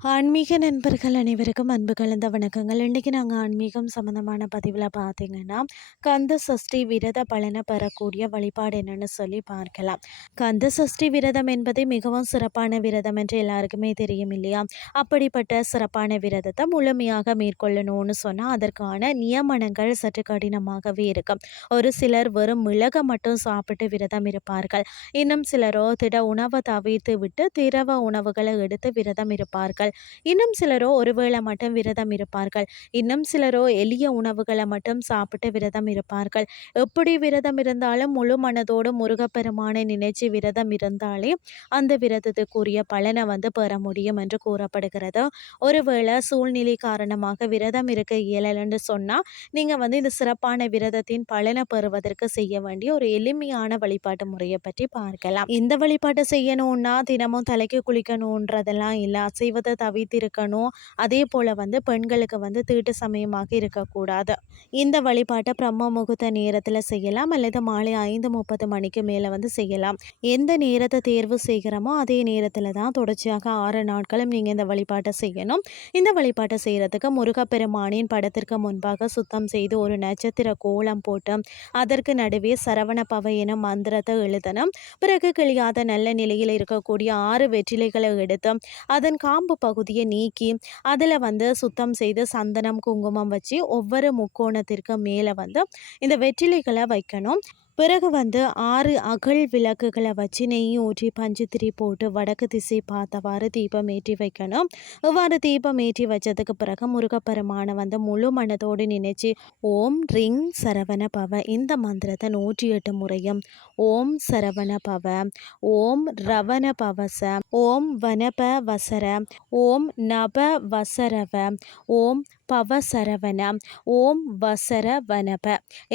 ஆன்மீக நண்பர்கள் அனைவருக்கும் அன்பு கலந்த வணக்கங்கள். இன்றைக்கி நாங்கள் ஆன்மீகம் சம்மந்தமான பதிவில் பார்த்திங்கன்னா கந்த சஷ்டி விரத பலனை பெறக்கூடிய வழிபாடு என்னென்னு சொல்லி பார்க்கலாம். கந்த சஷ்டி விரதம் என்பது மிகவும் சிறப்பான விரதம் என்று எல்லாருக்குமே தெரியும் இல்லையா? அப்படிப்பட்ட சிறப்பான விரதத்தை முழுமையாக மேற்கொள்ளணும்னு சொன்னால் அதற்கான நியமனங்கள் சற்று கடினமாகவே இருக்கும். ஒரு சிலர் வெறும் மிளகை மட்டும் சாப்பிட்டு விரதம் இருப்பார்கள். இன்னும் சிலரோ திட உணவை தவிர்த்து விட்டு திரவ உணவுகளை எடுத்து விரதம் இருப்பார்கள். இன்னும் சிலரோ ஒருவேளை மட்டும் விரதம் இருப்பார்கள். இன்னும் சிலரோ எளிய உணவுகளை மட்டும் சாப்பிட்டு விரதம் இருப்பார்கள். எப்படி விரதம் இருந்தாலும் முழு மனதோடு முருகப்பெருமானை நினைச்சு விரதம் இருந்தாலே அந்த விரதத்துக்குரிய பலனை வந்து பெற முடியும் என்று கூறப்படுகிறது. ஒருவேளை சூழ்நிலை காரணமாக விரதம் இருக்க இயலலன்னு சொன்னால் நீங்கள் வந்து இந்த சிறப்பான விரதத்தின் பலனை பெறுவதற்கு செய்ய வேண்டிய ஒரு எளிமையான வழிபாட்டு முறையை பற்றி பார்க்கலாம். இந்த வழிபாட்டை செய்யணும்னா தினமும் தலைக்கு குளிக்கணுன்றதெல்லாம் இல்லை அசைவத்தை தவித்திருக்கணும். அதே போல் வந்து பெண்களுக்கு வந்து தீட்டு சமயமாக இருக்கக்கூடாது. இந்த வழிபாட்டை பிரம்ம முகூர்த்த நேரத்தில் செய்யலாம். அல்லது மாலை ஐந்து முப்பது மணிக்கு மேலே வந்து செய்யலாம். எந்த நேரத்தை தேர்வு செய்கிறோமோ அதே நேரத்தில் தான் தொடர்ச்சியாக ஆறு நாட்களும் நீங்கள் இந்த வழிபாட்டை செய்யணும். இந்த வழிபாட்டை செய்கிறதுக்கு முருகப்பெருமானின் படத்திற்கு முன்பாக சுத்தம் செய்து ஒரு நட்சத்திர கோலம் போட்டு அதற்கு நடுவே சரவண பவையினம் மந்திரத்தை எழுதணும். பிறகு கிளியாத நல்ல நிலையில் இருக்கக்கூடிய ஆறு வெற்றிலைகளை எடுத்து அதன் காம்பு பகுதியை நீக்கி அதில் வந்து சுத்தம் செய்து சந்தனம் குங்குமம் வச்சு ஒவ்வொரு முக்கோணத்திற்கு மேலே வந்து இந்த வெற்றிலைகளை வைக்கணும். பிறகு வந்து ஆறு அகல் விளக்குகளை வச்சு நெய் ஊற்றி பஞ்சு திரி போட்டு வடக்கு திசை பார்த்தவாறு தீபம் ஏற்றி வைக்கணும். இவ்வாறு தீபம் ஏற்றி வச்சதுக்கு பிறகு முருகப்பெருமானை வந்து முழு மனதோடு நினைச்சு ஓம் ரிங் சரவண பவ இந்த மந்திரத்தை நூற்றி எட்டு முறையும் ஓம் சரவண பவ ஓம் ரவண பவச ஓம் வனப வசர ஓம் நப வசரவ ஓம் பவசரவன ஓம் வசர வனப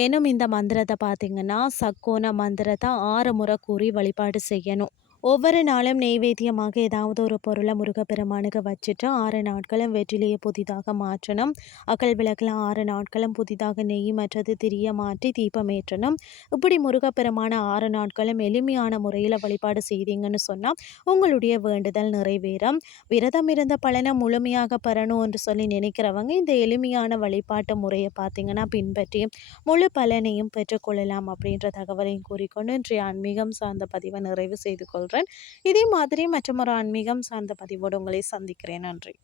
எனும் இந்த மந்திரத்தை பார்த்தீங்கன்னா சக்கோன மந்திரத்தை ஆறு முறை கூறி வழிபாடு செய்யணும். ஒவ்வொரு நாளும் நெய்வேத்தியமாக ஏதாவது ஒரு பொருளை முருகப்பெருமானுக்கு வச்சுட்டு ஆறு நாட்களும் வெற்றிலையை புதிதாக மாற்றணும். அகல் விளக்கில் ஆறு நாட்களும் புதிதாக நெய் மற்றது திரிய மாற்றி தீபம் ஏற்றணும். இப்படி முருகப்பெருமான ஆறு நாட்களும் எளிமையான முறையில் வழிபாடு செய்தீங்கன்னு சொன்னால் உங்களுடைய வேண்டுதல் நிறைவேறும். விரதம் இருந்த பலனை முழுமையாக பெறணும் என்று சொல்லி நினைக்கிறவங்க இந்த எளிமையான வழிபாட்டு முறையை பார்த்தீங்கன்னா பின்பற்றி முழு பலனையும் பெற்றுக்கொள்ளலாம் அப்படின்ற தகவலையும் கூறிக்கொண்டு இன்றைய ஆன்மீகம் சார்ந்த பதிவை நிறைவு செய்து கொள்கிறேன் இதே மாதிரி மற்றும் ஒரு ஆன்மீகம் சார்ந்த பதிவோடு உங்களை சந்திக்கிறேன். நன்றி.